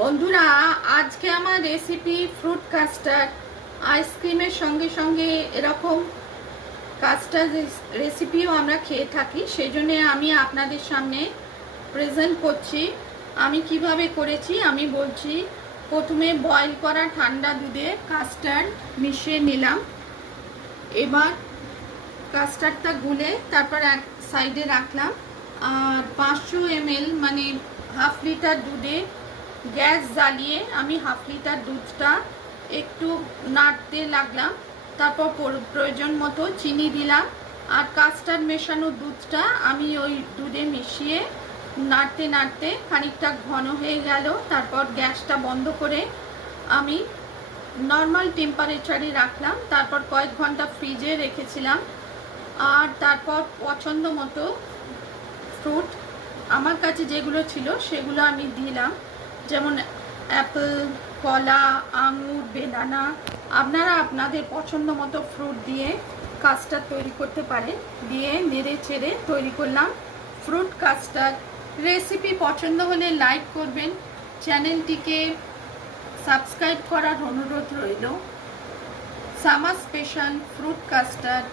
বন্ধুরা, আজকে আমার রেসিপি ফ্রুট কাস্টার্ড। আইসক্রিমের সঙ্গে সঙ্গে এরকম কাস্টার্ড রেসিপিও আমরা খেয়ে থাকি, সেই জন্য আমি আপনাদের সামনে প্রেজেন্ট করছি। আমি কিভাবে করেছি আমি বলছি। প্রথমে বয়েল করা ঠান্ডা দুধে কাস্টার্ড মিশিয়ে নিলাম। এবার কাস্টার্ডটা গুলে তারপর এক সাইডে রাখলাম। আর 500 ml মানে হাফ লিটার দুধে গ্যাস জ্বালিয়ে আমি হাফ লিটার দুধটা একটু নাড়তে লাগলাম। তারপর প্রয়োজন মতো চিনি দিলাম। আর কাস্টার্ড মেশানো দুধটা আমি ওই দুধে মিশিয়ে নাড়তে নাড়তে খানিকটা ঘন হয়ে গেল। তারপর গ্যাসটা বন্ধ করে আমি নর্মাল টেম্পারেচারে রাখলাম। তারপর কয়েক ঘন্টা ফ্রিজে রেখেছিলাম। আর তারপর পছন্দ মতো ফ্রুট আমার কাছে যেগুলো ছিল সেগুলো আমি দিলাম, যেমন অ্যাপেল, কলা, আঙুর, বেদানা। আপনারা আপনাদের পছন্দ মতো ফ্রুট দিয়ে কাস্টার্ড তৈরি করতে পারেন। দিয়ে নেড়ে চেড়ে তৈরি করলাম ফ্রুট কাস্টার্ড রেসিপি। পছন্দ হলে লাইক করবেন, চ্যানেলটিকে সাবস্ক্রাইব করার অনুরোধ রইল। Summer special fruit custard,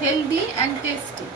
healthy and tasty.